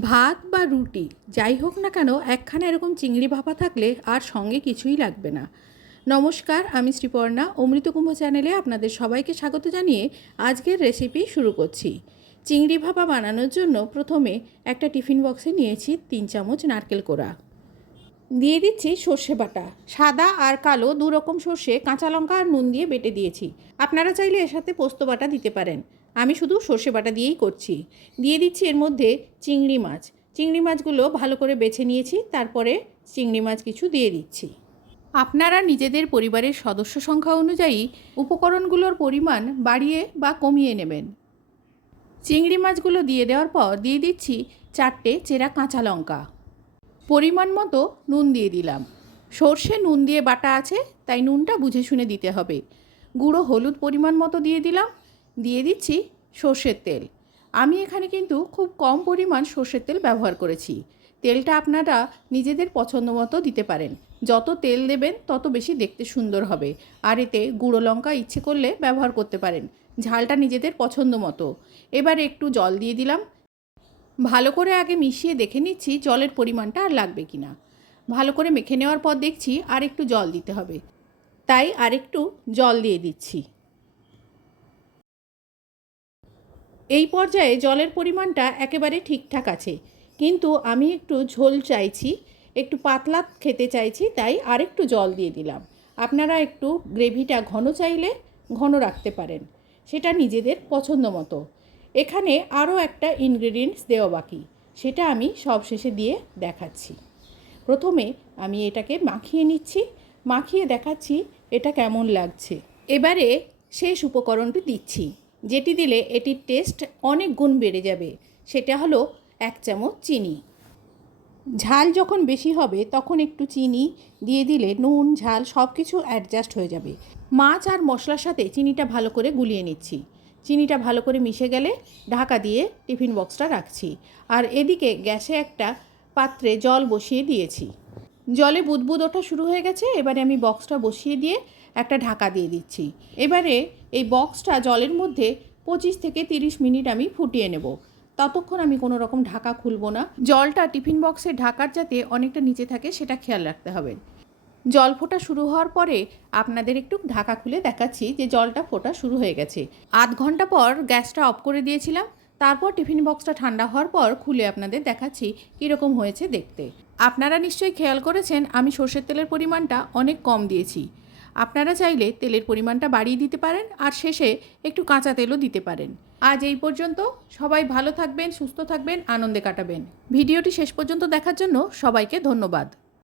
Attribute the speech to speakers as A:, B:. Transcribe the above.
A: ভাত বা রুটি, যাই হোক না কেন, একখানা এরকম চিংড়ি ভাপা থাকলে আর সঙ্গে কিছুই লাগবে না। নমস্কার, আমি শ্রীপর্ণা অমৃতকুম্ভ চ্যানেলে আপনাদের সবাইকে স্বাগত জানিয়ে আজকের রেসিপি শুরু করছি। চিংড়ি ভাপা বানানোর জন্য প্রথমে একটা টিফিন বক্সে নিয়েছি তিন চামচ নারকেল কোড়া। দিয়ে দিচ্ছি সর্ষে বাটা। সাদা আর কালো দু রকম সর্ষে, কাঁচা লঙ্কা আর নুন দিয়ে বেটে দিয়েছি। আপনারা চাইলে এর সাথে পোস্ত বাটা দিতে পারেন। আমি শুধু সর্ষে বাটা দিয়েই করছি। দিয়ে দিচ্ছি এর মধ্যে চিংড়ি মাছ। চিংড়ি মাছগুলো ভালো করে বেছে নিয়েছি, তারপরে চিংড়ি মাছ কিছু দিয়ে দিচ্ছি। আপনারা নিজেদের পরিবারের সদস্য সংখ্যা অনুযায়ী উপকরণগুলোর পরিমাণ বাড়িয়ে বা কমিয়ে নেবেন। চিংড়ি মাছগুলো দিয়ে দেওয়ার পর দিয়ে দিচ্ছি চারটে চেরা কাঁচা লঙ্কা। পরিমাণ মতো নুন দিয়ে দিলাম। সর্ষে নুন দিয়ে বাটা আছে, তাই নুনটা বুঝে শুনে দিতে হবে। গুঁড়ো হলুদ পরিমাণ মতো দিয়ে দিলাম। দিয়ে দিচ্ছি সর্ষের তেল। আমি এখানে কিন্তু খুব কম পরিমাণ সর্ষের তেল ব্যবহার করেছি। তেলটা আপনারা নিজেদের পছন্দ মতো দিতে পারেন। যত তেল দেবেন, তত বেশি দেখতে সুন্দর হবে। আর এতে গুঁড়ো লঙ্কা ইচ্ছে করলে ব্যবহার করতে পারেন। ঝালটা নিজেদের পছন্দ মতো। এবার একটু জল দিয়ে দিলাম। ভালো করে আগে মিশিয়ে দেখে নিচ্ছি জলের পরিমাণটা আর লাগবে কি না ভালো করে মেখে নেওয়ার পর দেখছি আর একটু জল দিতে হবে। তাই আরেকটু জল দিয়ে দিচ্ছি। এই পর্যায়ে জলের পরিমাণটা একেবারে ঠিকঠাক আছে। কিন্তু আমি একটু ঝোল চাইছি, একটু পাতলা খেতে চাইছি, তাই আরেকটু জল দিয়ে দিলাম। আপনারা একটু গ্রেভিটা ঘন চাইলে ঘন রাখতে পারেন। সেটা নিজেদের পছন্দ মতো। এখানে আরও একটা ইনগ্রেডিয়েন্টস দেওয়া বাকি, সেটা আমি সব শেষে দিয়ে দেখাচ্ছি। প্রথমে আমি এটাকে মাখিয়ে নিচ্ছি। মাখিয়ে দেখাচ্ছি এটা কেমন লাগছে। এবারে শেষ উপকরণটি দিচ্ছি। যেটি দিলে এটির টেস্ট অনেক গুণ বেড়ে যাবে। সেটা হলো এক চামচ চিনি। ঝাল যখন বেশি হবে, তখন একটু চিনি দিয়ে দিলে নুন, ঝাল সব কিছু অ্যাডজাস্ট হয়ে যাবে। মাছ আর মশলার সাথে চিনিটা ভালো করে গুলিয়ে নিচ্ছি। চিনিটা ভালো করে মিশে গেলে ঢাকা দিয়ে টিফিন বক্সটা রাখছি। আর এদিকে গ্যাসে একটা পাত্রে জল বসিয়ে দিয়েছি। জলে বুদবুদ ওঠা শুরু হয়ে গেছে। এবারে আমি বক্সটা বসিয়ে দিয়ে একটা ঢাকা দিয়ে দিচ্ছি। এবারে এই বক্সটা জলের মধ্যে পঁচিশ থেকে তিরিশ মিনিট আমি ফুটিয়ে নেব। ততক্ষণ আমি কোনো রকম ঢাকা খুলবো না। জলটা টিফিন বক্সে ঢাকার যাতে অনেকটা নিচে থাকে সেটা খেয়াল রাখতে হবে। জল ফোটা শুরু হওয়ার পরে আপনাদের একটু ঢাকা খুলে দেখাচ্ছি যে জলটা ফোটা শুরু হয়ে গেছে। আধ ঘণ্টা পর গ্যাসটা অফ করে দিয়েছিলাম। তারপর টিফিন বক্সটা ঠান্ডা হওয়ার পর খুলে আপনাদের দেখাচ্ছি কীরকম হয়েছে দেখতে। আপনারা নিশ্চয়ই খেয়াল করেছেন, আমি সর্ষের তেলের পরিমাণটা অনেক কম দিয়েছি। আপনারা চাইলে তেলের পরিমাণটা বাড়িয়ে দিতে পারেন, আর শেষে একটু কাঁচা তেলও দিতে পারেন। আজ এই পর্যন্ত, সবাই ভালো থাকবেন, সুস্থ থাকবেন, আনন্দে কাটাবেন। ভিডিওটি শেষ পর্যন্ত দেখার জন্য সবাইকে ধন্যবাদ।